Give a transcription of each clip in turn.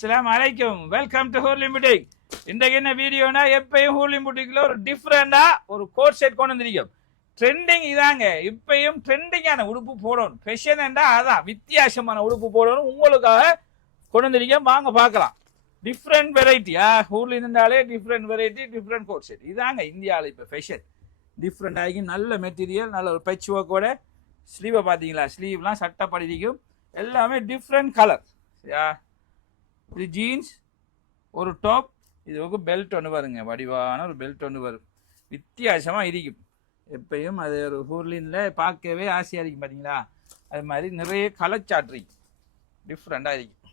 அஸ்ஸலாமு அலைக்கும். Welcome to ஹூர்லின் புட்டிக். இன்றைக்கு என்ன வீடியோனா, எப்பயும் ஹூர்லின் புட்டிக்ல ஒரு டிஃப்ரெண்டா ஒரு கோட் செட் கொண்டு வந்திருக்கோம். ட்ரெண்டிங் இதாங்க, இப்பயும் ட்ரெண்டிங்கான உடுப்பு போடணும். ஃபேஷன்டா அதான், வித்தியாசமான உடுப்பு போடணும். உங்களுக்காக கொண்டு வந்திருக்கோம், வாங்க பார்க்கலாம். டிஃப்ரெண்ட் வெரைட்டியா ஹூர்லின் இருந்தாலே different variety, different coat set இதாங்க இந்தியாவில் இப்போ ஃபேஷன். டிஃப்ரெண்ட் ஆகி நல்ல மெட்டீரியல், நல்ல ஒரு பச் ஒர்க்கோட. ஸ்லீவை பார்த்தீங்களா, ஸ்லீவ்லாம் சட்டப்படி இருக்கும். எல்லாமே டிஃப்ரெண்ட் கலர். இது ஜீன்ஸ், ஒரு டாப், இது ஒரு பெல்ட் ஒன்று வருங்க, வடிவான ஒரு பெல்ட் ஒன்று வரும். வித்தியாசமாக இருக்கும். எப்பயும் அது ஒரு ஹூர்லினில் பார்க்கவே ஆசையாக இருக்கும் பார்த்தீங்களா. அது மாதிரி நிறைய கலர் சாட்ரி டிஃப்ரெண்ட்டாக இருக்கும்.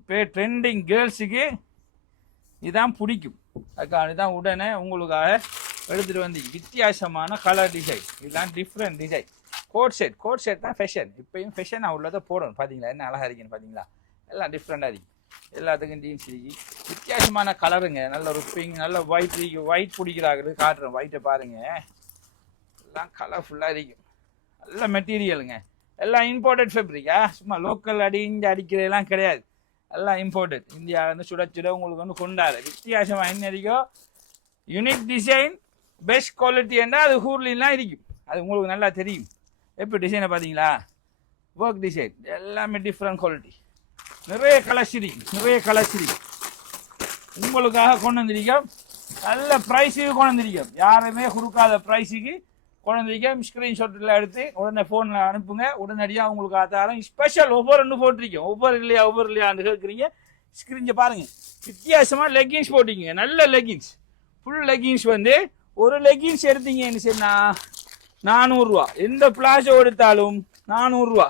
இப்போ ட்ரெண்டிங் கேர்ள்ஸுக்கு இதுதான் பிடிக்கும். அதுக்காக தான் உடனே உங்களுக்காக எடுத்துகிட்டு வந்து வித்தியாசமான கலர் டிசைன். இதுதான் டிஃப்ரெண்ட் டிசைன். கோட் செட் தான் ஃபேஷன். இப்போயும் ஃபேஷனாக உள்ளதை போடணும். பார்த்தீங்களா என்ன அழகாக இருக்குன்னு பார்த்தீங்களா. எல்லாம் டிஃப்ரெண்டாக இருக்குது. எல்லாத்துக்கும் ஜீன்ஸ் இருக்கு. வித்தியாசமான கலருங்க. நல்ல ஒரு பிங்க், நல்ல ஒயிட் இருக்கு. ஒயிட் பிடிக்கிறாங்க, காட்டுறேன். ஒயிட்டை பாருங்க, எல்லாம் கலர்ஃபுல்லாக இருக்கும். நல்ல மெட்டீரியலுங்க. எல்லாம் இம்போர்ட்டட் ஃபேப்ரிக்கா, சும்மா லோக்கல் இங்கே அடிக்கிறதெல்லாம் கிடையாது. எல்லாம் இம்போர்ட்டட். இந்தியாவிலேருந்து சுட சுட உங்களுக்கு வந்து கொண்டாடு. வித்தியாசமாக என்ன இருக்கோ, யூனிக் டிசைன், பெஸ்ட் குவாலிட்டி என்றால் அது ஹூர்லின்லாம் இருக்கும். அது உங்களுக்கு நல்லா தெரியும். எப்படி டிசைனை பார்த்தீங்களா, ஒர்க் டிசைன் எல்லாமே டிஃப்ரெண்ட் குவாலிட்டி. நிறைய கலர்ஸ் இருக்கு. உங்களுக்காக கொண்டு வந்திருக்கோம். நல்ல ப்ரைஸுக்கு கொண்டு வந்திருக்கோம். யாருமே கொடுக்காத ப்ரைஸுக்கு கொண்டு வந்திருக்கோம். ஸ்க்ரீன்ஷாட்டில் எடுத்து உடனே ஃபோனில் அனுப்புங்க. உடனடியாக உங்களுக்கு ஆதாரம் ஸ்பெஷல் ஒவ்வொரு ஒன்று போட்டிருக்கோம். ஒவ்வொரு இல்லையான்னு கேட்குறீங்க. ஸ்க்ரீனை பாருங்கள். வித்தியாசமாக லெகின்ஸ் போட்டிங்க. நல்ல லெகின்ஸ், ஃபுல் லெகின்ஸ். வந்து ஒரு லெகின்ஸ் எடுத்தீங்கன்னு சொன்னால் 400 ரூபா. எந்த பிளாஸோ எடுத்தாலும் 400 ரூபா.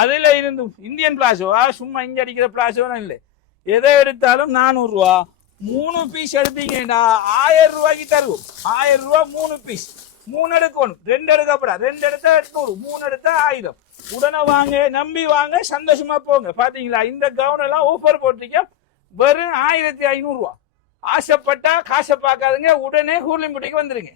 அதில் இருந்து இந்தியன் பிளாஸோவா, சும்மா இங்கே அடிக்கிற பிளாஸோன்னு இல்லை. எதை எடுத்தாலும் 400 ரூபா. 3 பீஸ் எடுத்தீங்கன்னா 1000 ரூபாய்க்கு தருவோம். 1000 ரூபா 3 பீஸ். 3 எடுக்கணும், 2 எடுக்கப்படாது. 2 எடுத்தா 800, 3 எடுத்தா 1000. உடனே வாங்க, நம்பி வாங்க, சந்தோஷமா போங்க. பார்த்தீங்களா, இந்த கவுன் எல்லாம் ஆஃபர் போட்டிருக்கேன். வெறும் 1500 ரூபா. ஆசைப்பட்டா காசை பார்க்காதுங்க, உடனே ஹூர்லின் புட்டிக்கு வந்துருங்க.